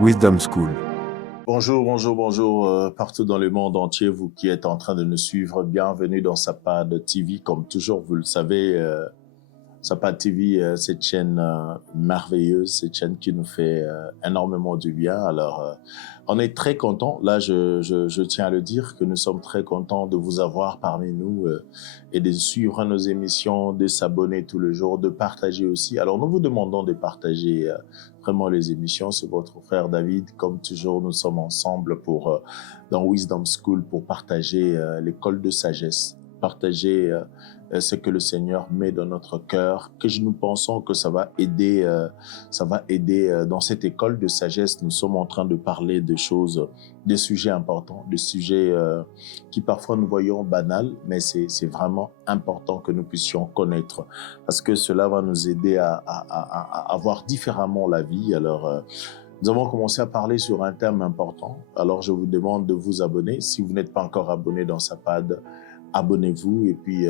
Wisdom School. Bonjour, bonjour, bonjour, partout dans le monde entier, vous qui êtes en train de nous suivre, bienvenue dans Sapad TV. Comme toujours, vous le savez, Sapad TV, cette chaîne merveilleuse, cette chaîne qui nous fait énormément du bien. Alors, on est très contents, là je tiens à le dire, que nous sommes très contents de vous avoir parmi nous et de suivre nos émissions, de s'abonner tous les jours, de partager aussi. Alors, nous vous demandons de partager vraiment les émissions. C'est votre frère David. Comme toujours, nous sommes ensemble dans Wisdom School pour partager l'école de sagesse, partager ce que le Seigneur met dans notre cœur, que nous pensons que ça va aider dans cette école de sagesse. Nous sommes en train de parler de choses, des sujets importants, des sujets qui parfois nous voyons banals, mais c'est vraiment important que nous puissions connaître, parce que cela va nous aider à voir différemment la vie. Alors, nous avons commencé à parler sur un thème important. Alors, je vous demande de vous abonner. Si vous n'êtes pas encore abonné dans Sapad, abonnez-vous et puis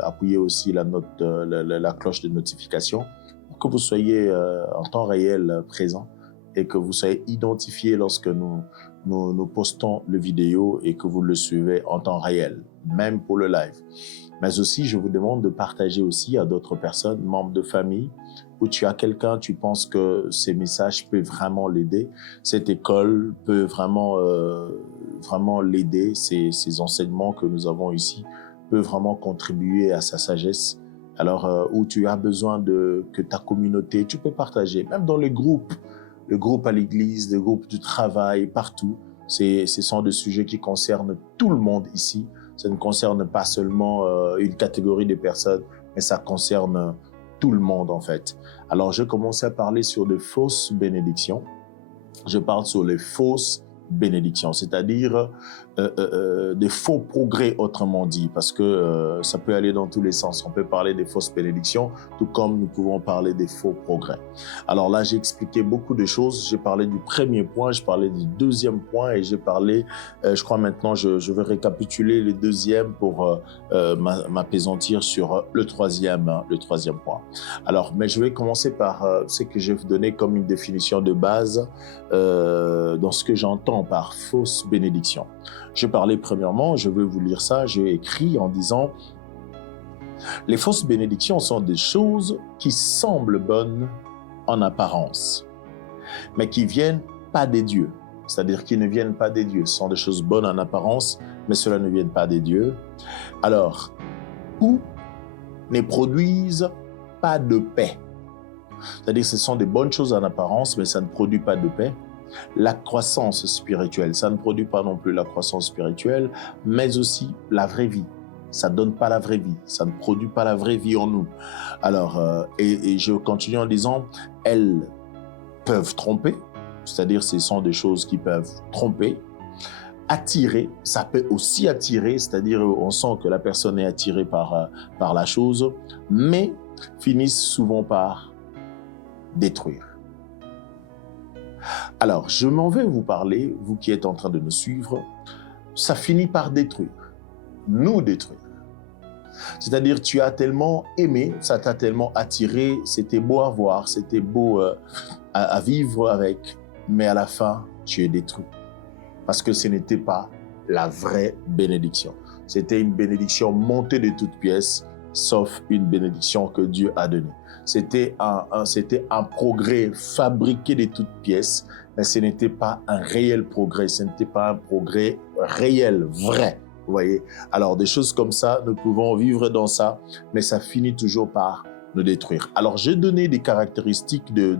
appuyez aussi la cloche de notification pour que vous soyez en temps réel présent et que vous soyez identifié lorsque nous postons le vidéo et que vous le suivez en temps réel, même pour le live. Mais aussi, je vous demande de partager aussi à d'autres personnes, membres de famille, où tu as quelqu'un, tu penses que ces messages peuvent vraiment l'aider, cette école peut vraiment l'aider, ces enseignements que nous avons ici peuvent vraiment contribuer à sa sagesse. Alors, où tu as besoin que ta communauté, tu peux partager, même dans le groupe à l'église, le groupe du travail, partout. Ce sont des sujets qui concernent tout le monde ici. Ça ne concerne pas seulement une catégorie de personnes, mais ça concerne tout le monde en fait. Alors, je commence à parler sur de fausses bénédictions. Je parle sur les fausses bénédictions, c'est-à-dire des faux progrès, autrement dit, parce que ça peut aller dans tous les sens. On peut parler des fausses bénédictions, tout comme nous pouvons parler des faux progrès. Alors là, j'ai expliqué beaucoup de choses. J'ai parlé du premier point, je parlais du deuxième point et j'ai parlé, je crois maintenant, je vais récapituler le deuxième pour m'apaisantir sur le troisième point. Alors, mais je vais commencer par ce que je vais vous donner comme une définition de base dans ce que j'entends par fausse bénédiction. Je parlais premièrement, je vais vous lire ça, j'ai écrit en disant « Les fausses bénédictions sont des choses qui semblent bonnes en apparence, mais qui viennent pas des dieux. » C'est-à-dire qui ne viennent pas des dieux. Ce sont des choses bonnes en apparence, mais cela ne vient pas des dieux. Alors, ou ne produisent pas de paix. C'est-à-dire que ce sont des bonnes choses en apparence, mais ça ne produit pas de paix. La croissance spirituelle, ça ne produit pas non plus la croissance spirituelle, mais aussi la vraie vie. Ça ne donne pas la vraie vie, ça ne produit pas la vraie vie en nous. Alors, et je continue en disant, elles peuvent tromper, c'est-à-dire ce sont des choses qui peuvent tromper, attirer, ça peut aussi attirer, c'est-à-dire on sent que la personne est attirée par la chose, mais finissent souvent par détruire. Alors, je m'en vais vous parler, vous qui êtes en train de nous suivre, ça finit par détruire, nous détruire. C'est-à-dire, tu as tellement aimé, ça t'a tellement attiré, c'était beau à voir, c'était beau à vivre avec, mais à la fin, tu es détruit. Parce que ce n'était pas la vraie bénédiction. C'était une bénédiction montée de toutes pièces, sauf une bénédiction que Dieu a donnée. C'était un progrès fabriqué de toutes pièces, mais ce n'était pas un réel progrès, ce n'était pas un progrès réel, vrai. Vous voyez? Alors, des choses comme ça, nous pouvons vivre dans ça, mais ça finit toujours par nous détruire. Alors, j'ai donné des caractéristiques de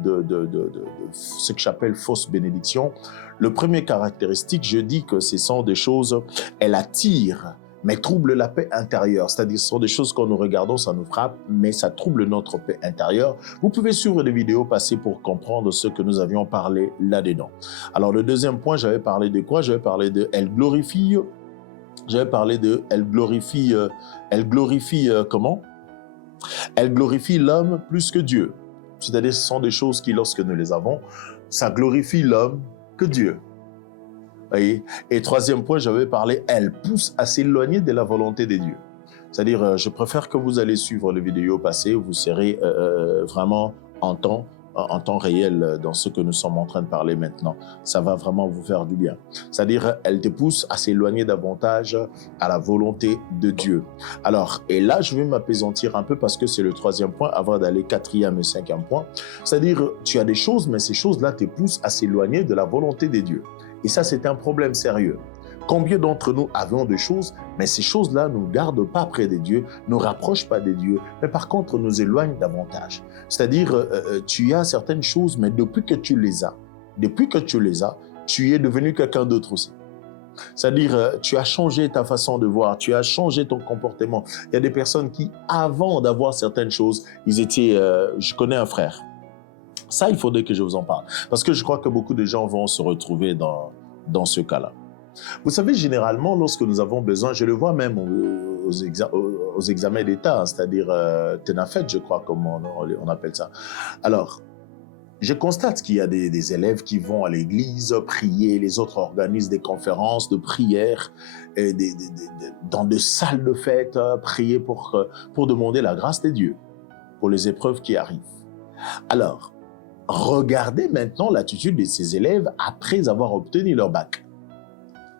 ce que j'appelle fausse bénédiction. Le premier caractéristique, je dis que ce sont des choses, elles attirent, mais troublent la paix intérieure. C'est-à-dire, ce sont des choses quand nous regardons, ça nous frappe, mais ça trouble notre paix intérieure. Vous pouvez suivre des vidéos passées pour comprendre ce que nous avions parlé là-dedans. Alors, le deuxième point, j'avais parlé de quoi? J'avais parlé de « elle glorifie ». J'avais parlé de « elle glorifie comment? Elle glorifie l'homme plus que Dieu. C'est-à-dire, ce sont des choses qui, lorsque nous les avons, ça glorifie l'homme que Dieu. Voyez? Et troisième point, j'avais parlé, elle pousse à s'éloigner de la volonté de Dieu. C'est-à-dire, je préfère que vous allez suivre les vidéos passées, vous serez vraiment en temps en temps réel dans ce que nous sommes en train de parler maintenant. Ça va vraiment vous faire du bien. C'est-à-dire, elle te pousse à s'éloigner davantage à la volonté de Dieu. Alors, et là, je vais m'apaisantir un peu parce que c'est le troisième point avant d'aller quatrième et cinquième point. C'est-à-dire, tu as des choses, mais ces choses-là te poussent à s'éloigner de la volonté de Dieu. Et ça, c'est un problème sérieux. Combien d'entre nous avons des choses, mais ces choses-là ne nous gardent pas près de Dieu, ne nous rapprochent pas de Dieu, mais par contre nous éloignent davantage. C'est-à-dire, tu as certaines choses, mais depuis que tu les as, tu es devenu quelqu'un d'autre aussi. C'est-à-dire, tu as changé ta façon de voir, tu as changé ton comportement. Il y a des personnes qui, avant d'avoir certaines choses, ils étaient... je connais un frère. Ça, il faudrait que je vous en parle. Parce que je crois que beaucoup de gens vont se retrouver dans ce cas-là. Vous savez, généralement, lorsque nous avons besoin, je le vois même aux examens d'État, c'est-à-dire TENAFET, je crois, comme on appelle ça. Alors, je constate qu'il y a des élèves qui vont à l'église prier, les autres organisent des conférences de prière, dans des salles de fête, prier pour demander la grâce de Dieu, pour les épreuves qui arrivent. Alors, regardez maintenant l'attitude de ces élèves après avoir obtenu leur bac.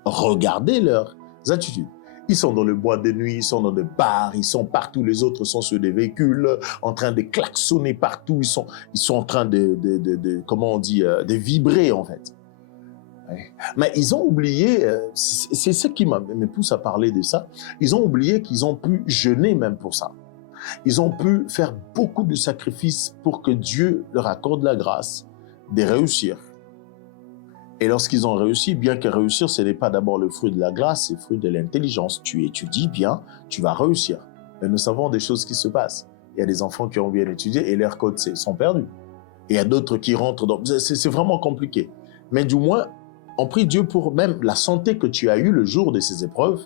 Regardez leurs attitudes. Ils sont dans le boîte de nuit, ils sont dans des bars, ils sont partout, les autres sont sur des véhicules, en train de klaxonner partout, ils sont en train comment on dit, de vibrer en fait. Mais ils ont oublié, c'est ce qui me pousse à parler de ça, ils ont oublié qu'ils ont pu jeûner même pour ça. Ils ont pu faire beaucoup de sacrifices pour que Dieu leur accorde la grâce de réussir. Et lorsqu'ils ont réussi, bien que réussir, ce n'est pas d'abord le fruit de la grâce, c'est le fruit de l'intelligence. Tu étudies bien, tu vas réussir. Mais nous savons des choses qui se passent. Il y a des enfants qui ont bien étudié et leurs codes sont perdus. Et il y a d'autres qui rentrent dans... C'est vraiment compliqué. Mais du moins, on prie Dieu pour même la santé que tu as eue le jour de ces épreuves.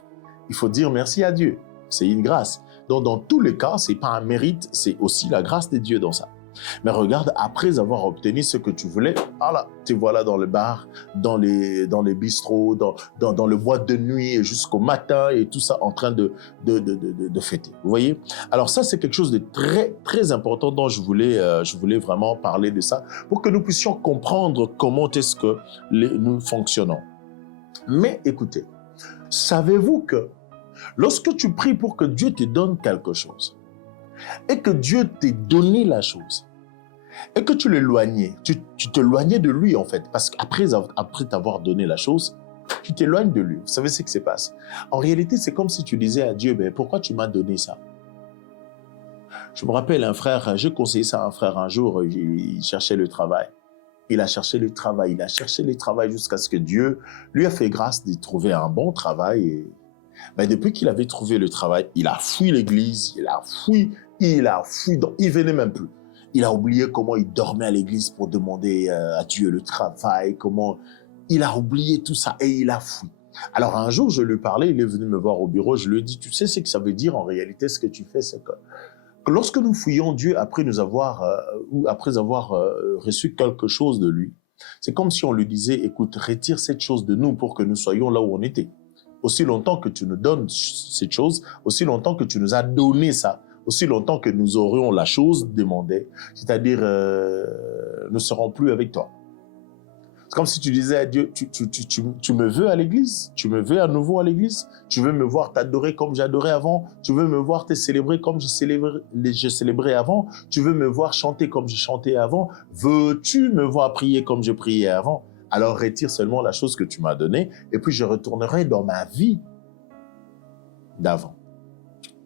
Il faut dire merci à Dieu. C'est une grâce. Donc, dans tous les cas, ce n'est pas un mérite, c'est aussi la grâce de Dieu dans ça. Mais regarde, après avoir obtenu ce que tu voulais, voilà, te voilà dans le bar, dans les bistrots, dans le boîte de nuit jusqu'au matin et tout ça en train de fêter. Vous voyez? Alors ça, c'est quelque chose de très, très important dont je voulais vraiment parler de ça pour que nous puissions comprendre comment est-ce que nous fonctionnons. Mais écoutez, savez-vous que lorsque tu pries pour que Dieu te donne quelque chose et que Dieu t'ait donné la chose, et que tu l'éloignais, tu t'éloignais de lui en fait, parce qu'après t'avoir donné la chose, tu t'éloignes de lui. Vous savez ce qui se passe? En réalité, c'est comme si tu disais à Dieu, ben, pourquoi tu m'as donné ça? Je me rappelle un frère, j'ai conseillé ça à un frère un jour, il cherchait le travail. Il a cherché le travail jusqu'à ce que Dieu lui a fait grâce de trouver un bon travail. Et ben, depuis qu'il avait trouvé le travail, il a fui l'église, il venait même plus. Il a oublié comment il dormait à l'église pour demander à Dieu le travail, comment il a oublié tout ça et il a fui. Alors un jour, je lui parlais, il est venu me voir au bureau, je lui ai dit, tu sais ce que ça veut dire en réalité, ce que tu fais, c'est que lorsque nous fouillons Dieu après avoir reçu quelque chose de lui, c'est comme si on lui disait, écoute, retire cette chose de nous pour que nous soyons là où on était. Aussi longtemps que tu nous donnes cette chose, aussi longtemps que tu nous as donné ça, aussi longtemps que nous aurions la chose demandée, c'est-à-dire nous ne serons plus avec toi. C'est comme si tu disais à Dieu, tu me veux à l'église, tu me veux à nouveau à l'église, tu veux me voir t'adorer comme j'adorais avant, tu veux me voir te célébrer comme je célébrais avant, tu veux me voir chanter comme je chantais avant, veux-tu me voir prier comme je priais avant? Alors retire seulement la chose que tu m'as donnée et puis je retournerai dans ma vie d'avant.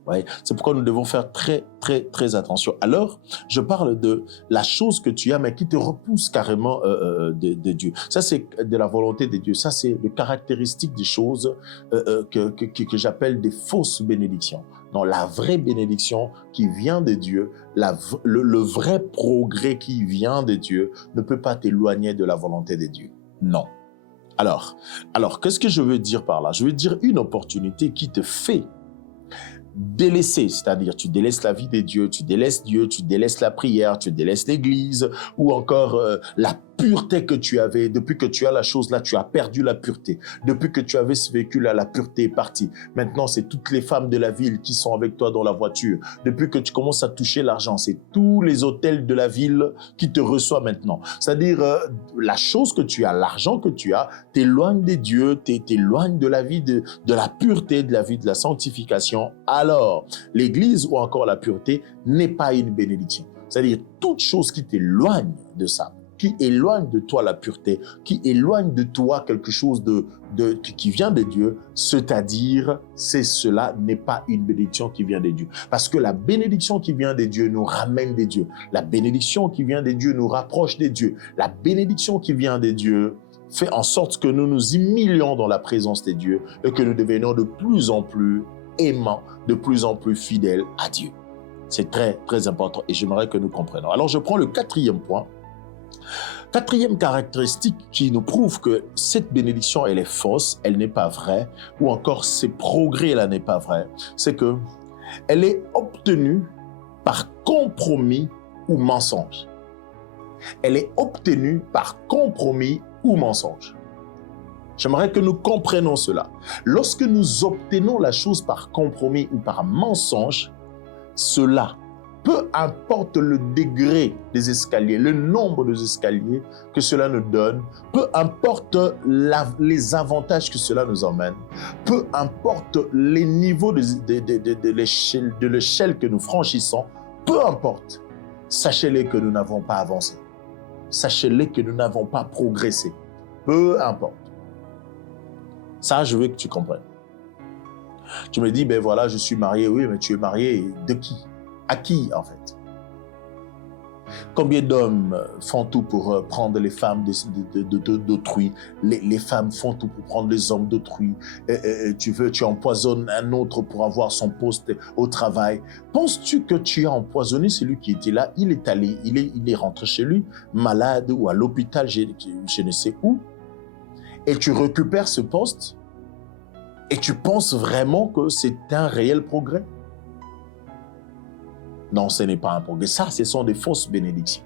Ouais. C'est pourquoi nous devons faire très, très, très attention. Alors, je parle de la chose que tu as, mais qui te repousse carrément de Dieu. Ça, c'est de la volonté de Dieu. Ça, c'est les caractéristiques des choses que j'appelle des fausses bénédictions. Non, la vraie bénédiction qui vient de Dieu, le vrai progrès qui vient de Dieu ne peut pas t'éloigner de la volonté de Dieu. Non. Alors, qu'est-ce que je veux dire par là? Je veux dire une opportunité qui te fait délaisser, c'est-à-dire tu délaisses la vie de Dieu, tu délaisses la prière, tu délaisses l'église ou encore la pureté que tu avais, depuis que tu as la chose là, tu as perdu la pureté. Depuis que tu avais ce véhicule-là, la pureté est partie. Maintenant, c'est toutes les femmes de la ville qui sont avec toi dans la voiture. Depuis que tu commences à toucher l'argent, c'est tous les hôtels de la ville qui te reçoivent maintenant. C'est-à-dire, la chose que tu as, l'argent que tu as, t'éloigne des dieux, t'éloigne de la vie, de la pureté, de la vie de la sanctification. Alors, l'Église ou encore la pureté n'est pas une bénédiction. C'est-à-dire, toute chose qui t'éloigne de ça, qui éloigne de toi la pureté, qui éloigne de toi quelque chose qui vient de Dieu, c'est-à-dire, cela n'est pas une bénédiction qui vient de Dieu. Parce que la bénédiction qui vient de Dieu nous ramène des dieux. La bénédiction qui vient de Dieu nous rapproche des dieux. La bénédiction qui vient de Dieu fait en sorte que nous nous humilions dans la présence des dieux et que nous devenions de plus en plus aimants, de plus en plus fidèles à Dieu. C'est très, très important et j'aimerais que nous comprenions. Alors, je prends le quatrième point. Quatrième caractéristique qui nous prouve que cette bénédiction, elle est fausse, elle n'est pas vraie, ou encore ces progrès-là n'est pas vrai, c'est que elle est obtenue par compromis ou mensonge. Elle est obtenue par compromis ou mensonge. J'aimerais que nous comprenions cela. Lorsque nous obtenons la chose par compromis ou par mensonge, cela, peu importe le degré des escaliers, le nombre des escaliers que cela nous donne, peu importe les avantages que cela nous emmène, peu importe les niveaux de l'échelle que nous franchissons, peu importe, sachez-les que nous n'avons pas avancé. Sachez-les que nous n'avons pas progressé. Peu importe. Ça, je veux que tu comprennes. Tu me dis, ben voilà, je suis marié. Oui, mais tu es marié de qui? À qui, en fait? Combien d'hommes font tout pour prendre les femmes d'autrui? Les femmes font tout pour prendre les hommes d'autrui. Tu empoisonnes un autre pour avoir son poste au travail. Penses-tu que tu as empoisonné celui qui était là? Il est allé, il est rentré chez lui, malade ou à l'hôpital, je ne sais où. Et tu récupères ce poste et tu penses vraiment que c'est un réel progrès? Non, ce n'est pas un progrès. Ça, ce sont des fausses bénédictions.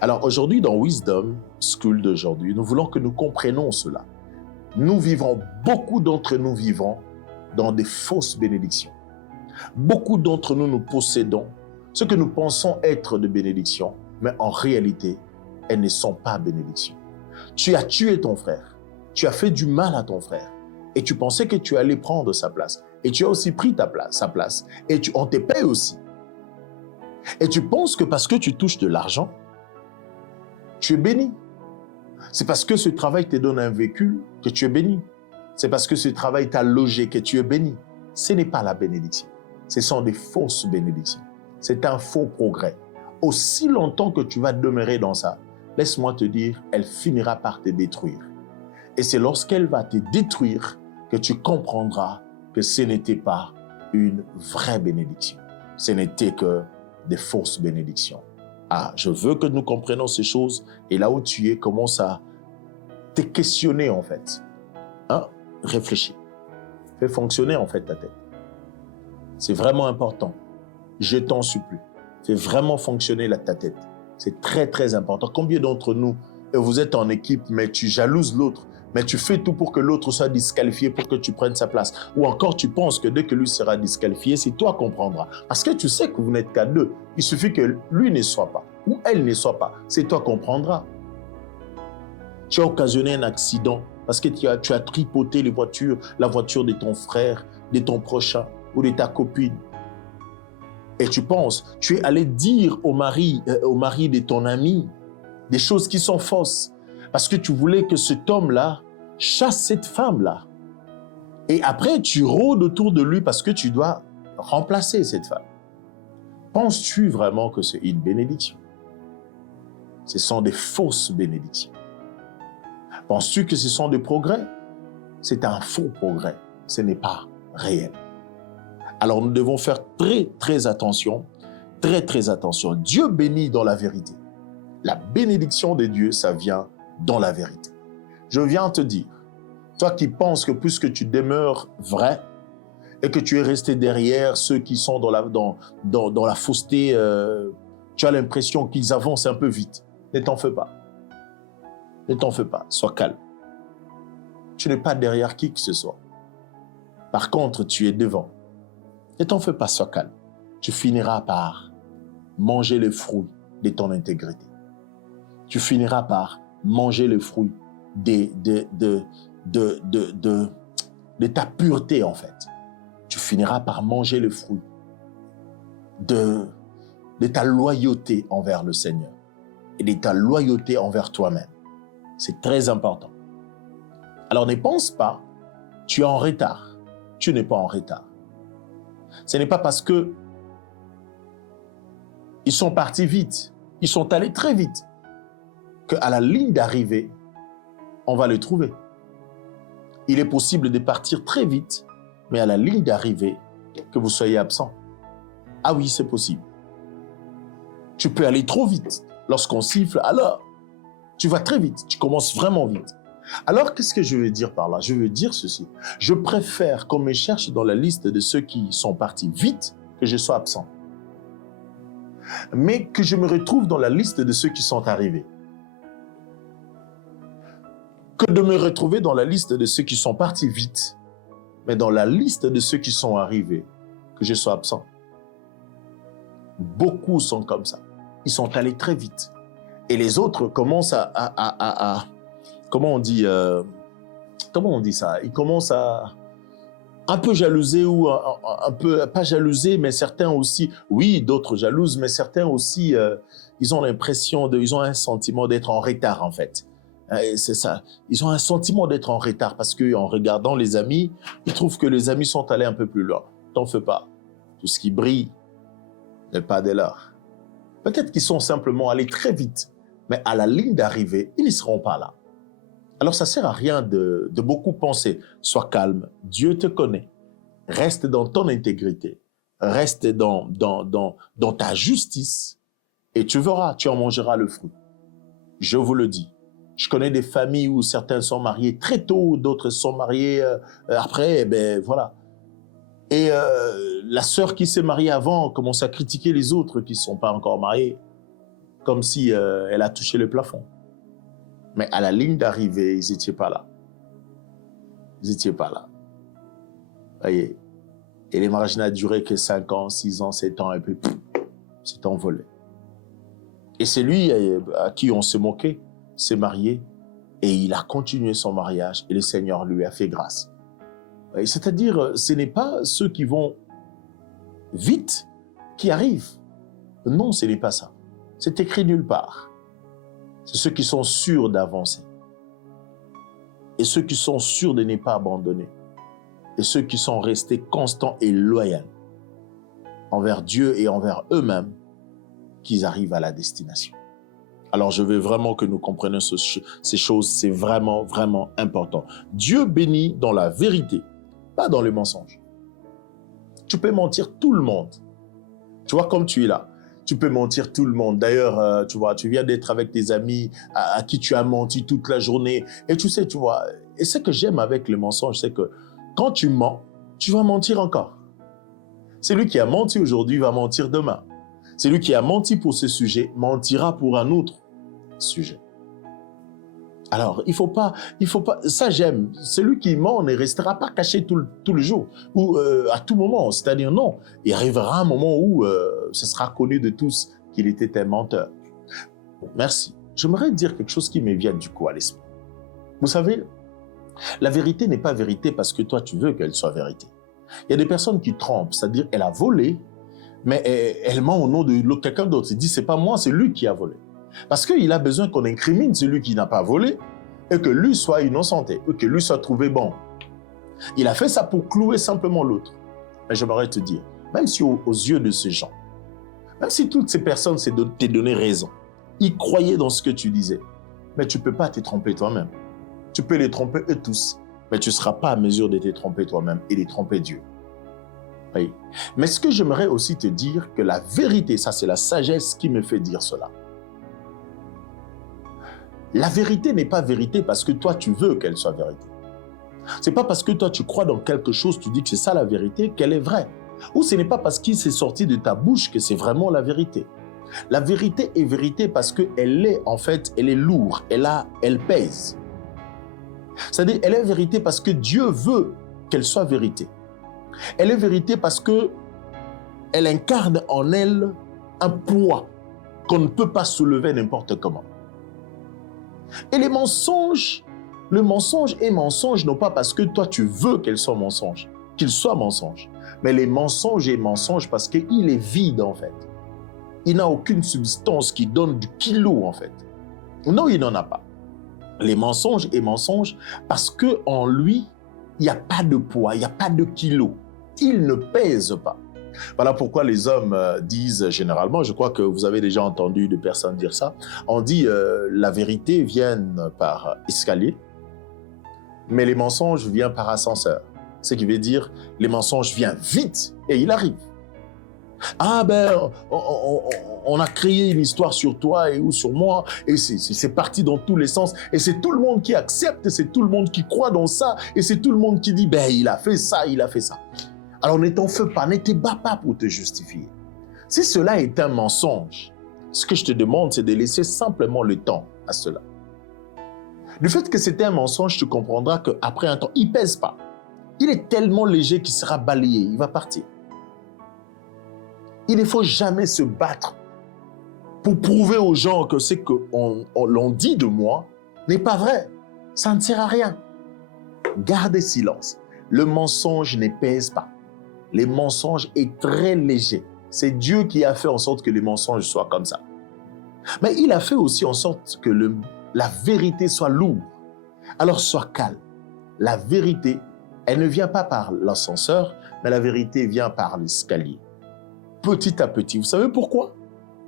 Alors aujourd'hui, dans Wisdom School d'aujourd'hui, nous voulons que nous comprenions cela. Nous vivons, beaucoup d'entre nous vivons dans des fausses bénédictions. Beaucoup d'entre nous, nous possédons ce que nous pensons être de bénédictions, mais en réalité, elles ne sont pas bénédictions. Tu as tué ton frère, tu as fait du mal à ton frère et tu pensais que tu allais prendre sa place. Et tu as aussi pris sa place. Et on te paye aussi. Et tu penses que parce que tu touches de l'argent, tu es béni. C'est parce que ce travail te donne un véhicule que tu es béni. C'est parce que ce travail t'a logé que tu es béni. Ce n'est pas la bénédiction. Ce sont des fausses bénédictions. C'est un faux progrès. Aussi longtemps que tu vas demeurer dans ça, laisse-moi te dire, elle finira par te détruire. Et c'est lorsqu'elle va te détruire que tu comprendras que ce n'était pas une vraie bénédiction. Ce n'était que des fausses bénédictions. Ah, je veux que nous comprenions ces choses. Et là où tu es, commence à te questionner en fait. Hein? Réfléchis. Fais fonctionner en fait ta tête. C'est vraiment important. Je t'en supplie. Fais vraiment fonctionner ta tête. C'est très très important. Combien d'entre nous, vous êtes en équipe, mais tu jalouses l'autre, mais tu fais tout pour que l'autre soit disqualifié pour que tu prennes sa place. Ou encore, tu penses que dès que lui sera disqualifié, c'est toi qu'on prendra. Parce que tu sais que vous n'êtes qu'à deux. Il suffit que lui ne soit pas, ou elle ne soit pas. C'est toi qu'on prendra. Tu as occasionné un accident parce que tu as tripoté la voiture de ton frère, de ton prochain ou de ta copine. Et tu penses, tu es allé dire au mari de ton ami des choses qui sont fausses. Parce que tu voulais que cet homme-là chasse cette femme-là. Et après, tu rôdes autour de lui parce que tu dois remplacer cette femme. Penses-tu vraiment que c'est une bénédiction? Ce sont des fausses bénédictions. Penses-tu que ce sont des progrès? C'est un faux progrès. Ce n'est pas réel. Alors nous devons faire très, très attention. Très, très attention. Dieu bénit dans la vérité. La bénédiction de Dieu, ça vient dans la vérité. Je viens te dire, toi qui penses que puisque tu demeures vrai et que tu es resté derrière ceux qui sont dans la fausseté, tu as l'impression qu'ils avancent un peu vite. Ne t'en fais pas. Ne t'en fais pas. Sois calme. Tu n'es pas derrière qui que ce soit. Par contre, tu es devant. Ne t'en fais pas, sois calme. Tu finiras par manger les fruits de ton intégrité. Tu finiras par manger les fruits de ta pureté, en fait. Tu finiras par manger les fruits de ta loyauté envers le Seigneur et de ta loyauté envers toi-même. C'est très important. Alors ne pense pas, tu es en retard. Tu n'es pas en retard. Ce n'est pas parce que ils sont partis vite, ils sont allés très vite, qu'à la ligne d'arrivée, on va les trouver. Il est possible de partir très vite, mais à la ligne d'arrivée, que vous soyez absent. Ah oui, c'est possible. Tu peux aller trop vite. Lorsqu'on siffle, alors, tu vas très vite, tu commences vraiment vite. Alors, qu'est-ce que je veux dire par là? Je veux dire ceci. Je préfère qu'on me cherche dans la liste de ceux qui sont partis vite que je sois absent. Mais que je me retrouve dans la liste de ceux qui sont arrivés. Que de me retrouver dans la liste de ceux qui sont partis vite, mais dans la liste de ceux qui sont arrivés, que je sois absent. Beaucoup sont comme ça. Ils sont allés très vite. Et les autres commencent comment on dit ça? Ils commencent à un peu jalouser ou un peu, pas jalouser, mais certains aussi, oui, d'autres jalousent, mais certains aussi, ils ont l'impression ils ont un sentiment d'être en retard, en fait. C'est ça. Ils ont un sentiment d'être en retard parce qu'en regardant les amis, ils trouvent que les amis sont allés un peu plus loin. T'en fais pas. Tout ce qui brille n'est pas de l'or. Peut-être qu'ils sont simplement allés très vite, mais à la ligne d'arrivée, ils ne seront pas là. Alors, ça ne sert à rien de beaucoup penser. Sois calme, Dieu te connaît. Reste dans ton intégrité. Reste dans ta justice et tu verras, tu en mangeras le fruit. Je vous le dis. Je connais des familles où certains sont mariés très tôt, d'autres sont mariés après, et ben voilà. Et la sœur qui s'est mariée avant commence à critiquer les autres qui ne sont pas encore mariés, comme si elle a touché le plafond. Mais à la ligne d'arrivée, ils n'étaient pas là. Ils n'étaient pas là. Voyez. Et les mariages n'a duré que 5 ans, 6 ans, 7 ans, et puis c'est envolé. Et c'est lui à qui on s'est moqué, s'est marié, et il a continué son mariage, et le Seigneur lui a fait grâce. C'est-à-dire, ce n'est pas ceux qui vont vite qui arrivent. Non, ce n'est pas ça. C'est écrit nulle part. C'est ceux qui sont sûrs d'avancer. Et ceux qui sont sûrs de ne pas abandonner. Et ceux qui sont restés constants et loyaux envers Dieu et envers eux-mêmes, qu'ils arrivent à la destination. Alors, je veux vraiment que nous comprenions ces choses. C'est vraiment, vraiment important. Dieu bénit dans la vérité, pas dans le mensonge. Tu peux mentir tout le monde. Tu vois, comme tu es là, tu peux mentir tout le monde. D'ailleurs, tu vois, tu viens d'être avec tes amis à qui tu as menti toute la journée. Et tu sais, tu vois, et ce que j'aime avec le mensonge, c'est que quand tu mens, tu vas mentir encore. Celui qui a menti aujourd'hui va mentir demain. Celui qui a menti pour ce sujet mentira pour un autre sujet. Alors, il faut pas, ça j'aime. Celui qui ment ne restera pas caché tout le jour ou à tout moment. C'est-à-dire non, il arrivera un moment où ce sera connu de tous qu'il était un menteur. Merci. J'aimerais dire quelque chose qui me vient du coup à l'esprit. Vous savez, la vérité n'est pas vérité parce que toi tu veux qu'elle soit vérité. Il y a des personnes qui trompent, c'est-à-dire elle a volé, mais elle ment au nom de quelqu'un d'autre. Il dit c'est pas moi, c'est lui qui a volé. Parce qu'il a besoin qu'on incrimine celui qui n'a pas volé et que lui soit innocenté, ou que lui soit trouvé bon. Il a fait ça pour clouer simplement l'autre. Mais j'aimerais te dire, même si aux yeux de ces gens, même si toutes ces personnes t'aient donné raison, ils croyaient dans ce que tu disais, mais tu ne peux pas te tromper toi-même. Tu peux les tromper eux tous, mais tu ne seras pas à mesure de te tromper toi-même et de tromper Dieu. Oui. Mais ce que j'aimerais aussi te dire, que la vérité, ça c'est la sagesse qui me fait dire cela. La vérité n'est pas vérité parce que toi, tu veux qu'elle soit vérité. Ce n'est pas parce que toi, tu crois dans quelque chose, tu dis que c'est ça la vérité, qu'elle est vraie. Ou ce n'est pas parce qu'il s'est sorti de ta bouche que c'est vraiment la vérité. La vérité est vérité parce qu'elle est, en fait, elle est lourde, elle pèse. C'est-à-dire, elle est vérité parce que Dieu veut qu'elle soit vérité. Elle est vérité parce que elle incarne en elle un poids qu'on ne peut pas soulever n'importe comment. Et les mensonges, le mensonge est mensonge non pas parce que toi tu veux qu'il soit mensonge, mais les mensonges est mensonge parce qu'il est vide en fait. Il n'a aucune substance qui donne du kilo en fait. Non, il n'en a pas. Les mensonges est mensonge parce qu'en lui, il n'y a pas de poids, il n'y a pas de kilo. Il ne pèse pas. Voilà pourquoi les hommes disent généralement, je crois que vous avez déjà entendu des personnes dire ça, on dit la vérité vient par escalier, mais les mensonges viennent par ascenseur. Ce qui veut dire les mensonges viennent vite et il arrive. Ah ben, on a créé une histoire sur toi ou sur moi et c'est parti dans tous les sens et c'est tout le monde qui accepte, c'est tout le monde qui croit dans ça et c'est tout le monde qui dit ben il a fait ça, il a fait ça. Alors ne t'en fais pas, ne te bats pas pour te justifier. Si cela est un mensonge, ce que je te demande, c'est de laisser simplement le temps à cela. Du fait que c'était un mensonge, tu comprendras qu'après un temps, il ne pèse pas. Il est tellement léger qu'il sera balayé, il va partir. Il ne faut jamais se battre pour prouver aux gens que ce qu'on dit de moi n'est pas vrai. Ça ne sert à rien. Gardez silence. Le mensonge ne pèse pas. Les mensonges est très léger. C'est Dieu qui a fait en sorte que les mensonges soient comme ça. Mais il a fait aussi en sorte que la vérité soit lourde. Alors sois calme. La vérité, elle ne vient pas par l'ascenseur, mais la vérité vient par l'escalier. Petit à petit. Vous savez pourquoi?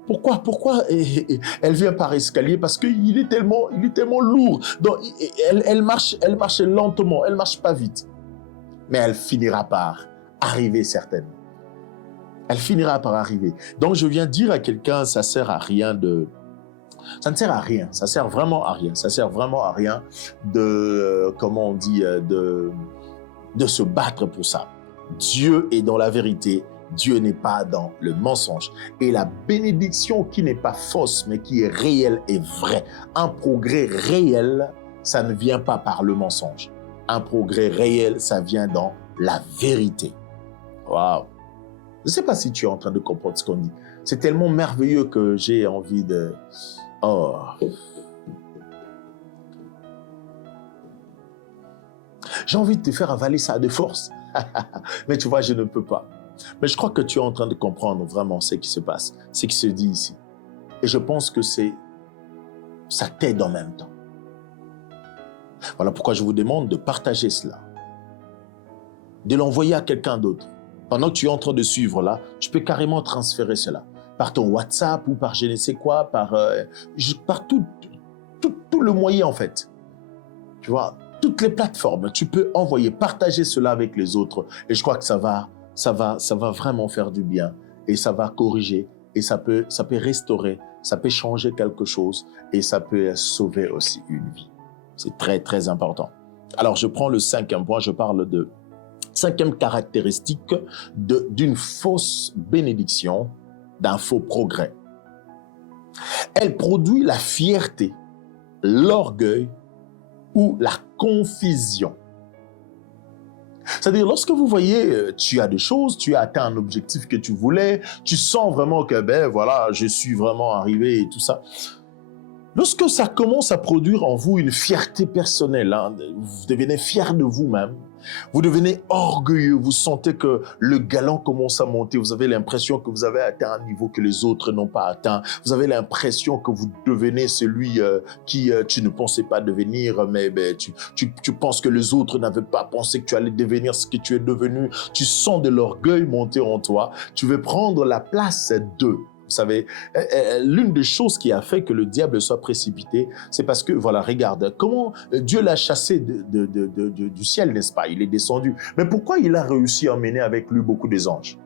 Pourquoi elle vient par escalier? Parce qu'il est tellement lourd. Donc, elle marche lentement, elle ne marche pas vite. Mais elle finira par arriver certainement. Elle finira par arriver. Donc, je viens dire à quelqu'un, ça ne sert à rien ça ne sert à rien. Ça sert vraiment à rien. Ça sert vraiment à rien comment on dit, de se battre pour ça. Dieu est dans la vérité. Dieu n'est pas dans le mensonge. Et la bénédiction qui n'est pas fausse, mais qui est réelle et vraie. Un progrès réel, ça ne vient pas par le mensonge. Un progrès réel, ça vient dans la vérité. Waouh! Je ne sais pas si tu es en train de comprendre ce qu'on dit. C'est tellement merveilleux que j'ai envie de... Oh! J'ai envie de te faire avaler ça de force. Mais tu vois, je ne peux pas. Mais je crois que tu es en train de comprendre vraiment ce qui se passe, ce qui se dit ici. Et je pense que ça t'aide en même temps. Voilà pourquoi je vous demande de partager cela. De l'envoyer à quelqu'un d'autre. Pendant que tu es en train de suivre là, tu peux carrément transférer cela. Par ton WhatsApp ou par je ne sais quoi, par tout le moyen en fait. Tu vois, toutes les plateformes, tu peux envoyer, partager cela avec les autres. Et je crois que ça va vraiment faire du bien. Et ça va corriger. Et ça peut restaurer. Ça peut changer quelque chose. Et ça peut sauver aussi une vie. C'est très, très important. Alors, je prends le 5e point. Je parle de 5e caractéristique d'une fausse bénédiction, d'un faux progrès. Elle produit la fierté, l'orgueil ou la confusion. C'est-à-dire, lorsque vous voyez, tu as des choses, tu as atteint un objectif que tu voulais, tu sens vraiment que, ben voilà, je suis vraiment arrivé et tout ça. Lorsque ça commence à produire en vous une fierté personnelle, hein, vous devenez fier de vous-même, vous devenez orgueilleux, vous sentez que le galon commence à monter, vous avez l'impression que vous avez atteint un niveau que les autres n'ont pas atteint, vous avez l'impression que vous devenez celui qui tu ne pensais pas devenir, mais tu penses que les autres n'avaient pas pensé que tu allais devenir ce que tu es devenu, tu sens de l'orgueil monter en toi, tu veux prendre la place d'eux. Vous savez, l'une des choses qui a fait que le diable soit précipité, c'est parce que, voilà, regarde, comment Dieu l'a chassé du ciel, n'est-ce pas? Il est descendu. Mais pourquoi il a réussi à emmener avec lui beaucoup des anges?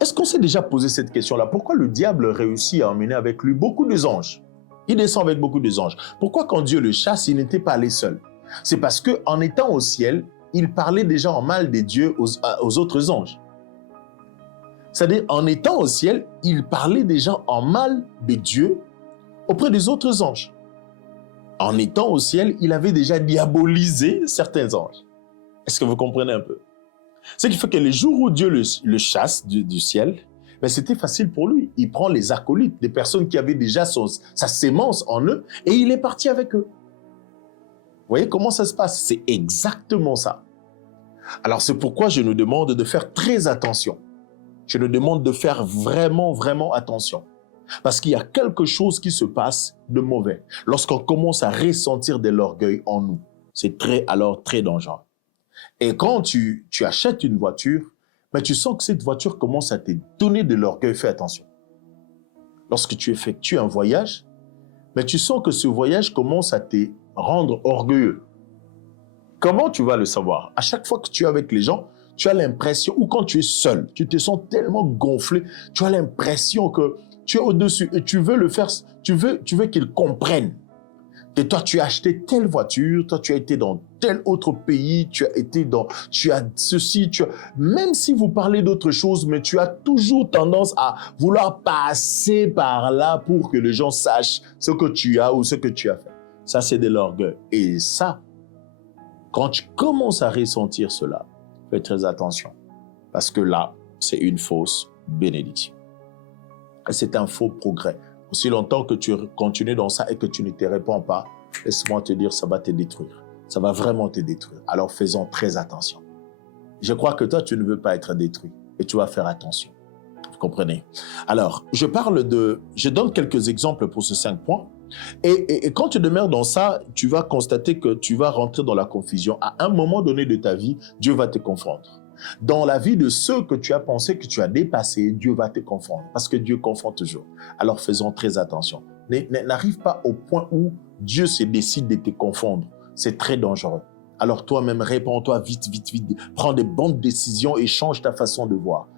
Est-ce qu'on s'est déjà posé cette question-là? Pourquoi le diable réussit à emmener avec lui beaucoup des anges? Il descend avec beaucoup des anges. Pourquoi quand Dieu le chasse, il n'était pas allé seul? C'est parce qu'en étant au ciel, il parlait déjà en mal des dieux aux autres anges. C'est-à-dire, en étant au ciel, il parlait déjà en mal de Dieu auprès des autres anges. En étant au ciel, il avait déjà diabolisé certains anges. Est-ce que vous comprenez un peu? Ce qui fait que les jours où Dieu le chasse du ciel, ben c'était facile pour lui. Il prend les acolytes, des personnes qui avaient déjà sa sémence en eux, et il est parti avec eux. Vous voyez comment ça se passe? C'est exactement ça. Alors c'est pourquoi je nous demande de faire très attention. Je nous demande de faire vraiment, vraiment attention. Parce qu'il y a quelque chose qui se passe de mauvais. Lorsqu'on commence à ressentir de l'orgueil en nous, c'est alors très dangereux. Et quand tu achètes une voiture, mais tu sens que cette voiture commence à te donner de l'orgueil, fais attention. Lorsque tu effectues un voyage, mais tu sens que ce voyage commence à te rendre orgueilleux. Comment tu vas le savoir? À chaque fois que tu es avec les gens, tu as l'impression, ou quand tu es seul, tu te sens tellement gonflé, tu as l'impression que tu es au-dessus et tu veux le faire, tu veux qu'ils comprennent. Et toi, tu as acheté telle voiture, toi, tu as été dans tel autre pays, tu as ceci, même si vous parlez d'autre chose, mais tu as toujours tendance à vouloir passer par là pour que les gens sachent ce que tu as ou ce que tu as fait. Ça, c'est de l'orgueil. Et ça, quand tu commences à ressentir cela, fais très attention. Parce que là, c'est une fausse bénédiction. Et c'est un faux progrès. Aussi longtemps que tu continues dans ça et que tu ne te répands pas, laisse-moi te dire, ça va te détruire. Ça va vraiment te détruire. Alors faisons très attention. Je crois que toi, tu ne veux pas être détruit et tu vas faire attention. Vous comprenez? Alors, je donne quelques exemples pour ces 5 points. Et quand tu demeures dans ça, tu vas constater que tu vas rentrer dans la confusion. À un moment donné de ta vie, Dieu va te confondre. Dans la vie de ceux que tu as pensé que tu as dépassé, Dieu va te confondre. Parce que Dieu confond toujours. Alors faisons très attention. N'arrive pas au point où Dieu se décide de te confondre. C'est très dangereux. Alors toi-même, répands-toi vite, vite, vite. Prends des bonnes décisions et change ta façon de voir.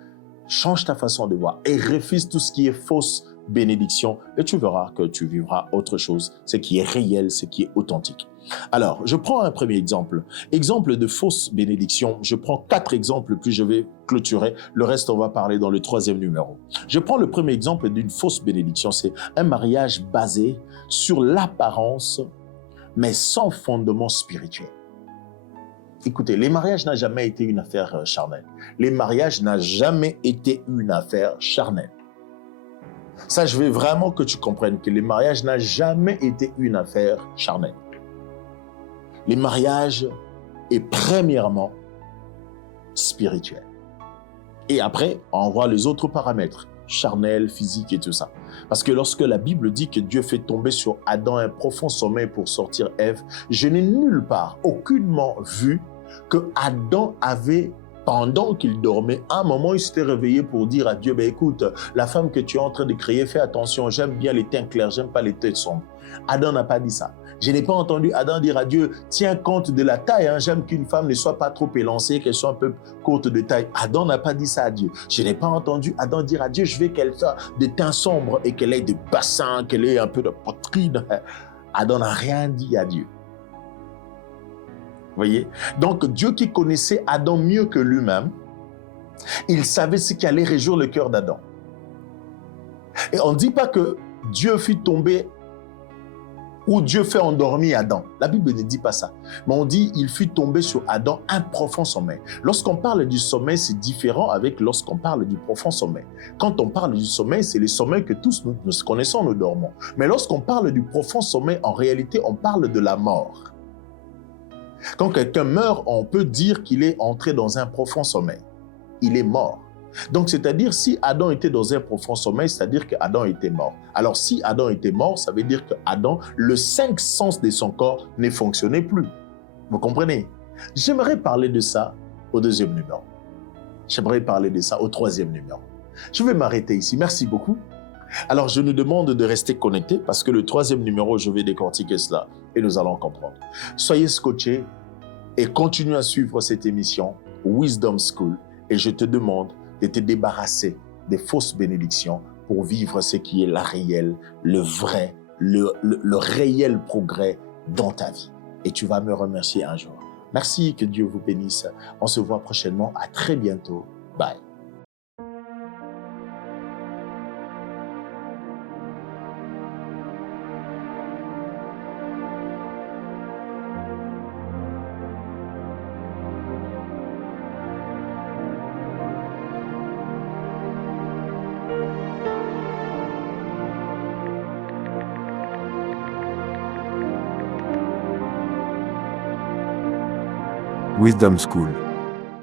Change ta façon de voir et refuse tout ce qui est fausse bénédiction et tu verras que tu vivras autre chose, ce qui est réel, ce qui est authentique. Alors, je prends un premier exemple. Exemple de fausse bénédiction. Je prends 4 exemples, puis je vais clôturer. Le reste, on va parler dans le 3e numéro. Je prends le premier exemple d'une fausse bénédiction. C'est un mariage basé sur l'apparence, mais sans fondement spirituel. Écoutez, les mariages n'ont jamais été une affaire charnelle. Les mariages n'ont jamais été une affaire charnelle. Ça, je veux vraiment que tu comprennes que les mariages n'ont jamais été une affaire charnelle. Les mariages est premièrement spirituel. Et après, on voit les autres paramètres, charnel, physique et tout ça. Parce que lorsque la Bible dit que Dieu fait tomber sur Adam un profond sommeil pour sortir Ève, je n'ai nulle part, aucunement vu que Adam avait, pendant qu'il dormait, à un moment, il s'était réveillé pour dire à Dieu, écoute, la femme que tu es en train de créer, fais attention, j'aime bien les teints clairs, j'aime pas les teints sombres. Adam n'a pas dit ça. Je n'ai pas entendu Adam dire à Dieu, tiens compte de la taille, hein, j'aime qu'une femme ne soit pas trop élancée, qu'elle soit un peu courte de taille. Adam n'a pas dit ça à Dieu. Je n'ai pas entendu Adam dire à Dieu, je veux qu'elle soit de teint sombre et qu'elle ait des bassins, qu'elle ait un peu de poitrine. Adam n'a rien dit à Dieu. Vous voyez? Donc Dieu qui connaissait Adam mieux que lui-même, il savait ce qui allait réjouir le cœur d'Adam. Et on ne dit pas que Dieu fit tomber ou Dieu fait endormir Adam. La Bible ne dit pas ça. Mais on dit il fut tombé sur Adam un profond sommeil. Lorsqu'on parle du sommeil, c'est différent avec lorsqu'on parle du profond sommeil. Quand on parle du sommeil, c'est le sommeil que tous nous connaissons, nous dormons. Mais lorsqu'on parle du profond sommeil, en réalité, on parle de la mort. Quand quelqu'un meurt, on peut dire qu'il est entré dans un profond sommeil. Il est mort. Donc, c'est-à-dire, si Adam était dans un profond sommeil, c'est-à-dire qu'Adam était mort. Alors, si Adam était mort, ça veut dire que Adam, le 5 sens de son corps ne fonctionnait plus. Vous comprenez? J'aimerais parler de ça au 2e numéro. J'aimerais parler de ça au 3e numéro. Je vais m'arrêter ici. Merci beaucoup. Alors, je nous demande de rester connectés parce que le 3e numéro, je vais décortiquer cela et nous allons comprendre. Soyez scotchés et continuez à suivre cette émission Wisdom School et je te demande de te débarrasser des fausses bénédictions pour vivre ce qui est la réelle, le vrai, le réel progrès dans ta vie. Et tu vas me remercier un jour. Merci, que Dieu vous bénisse. On se voit prochainement. À très bientôt. Bye. Wisdom School.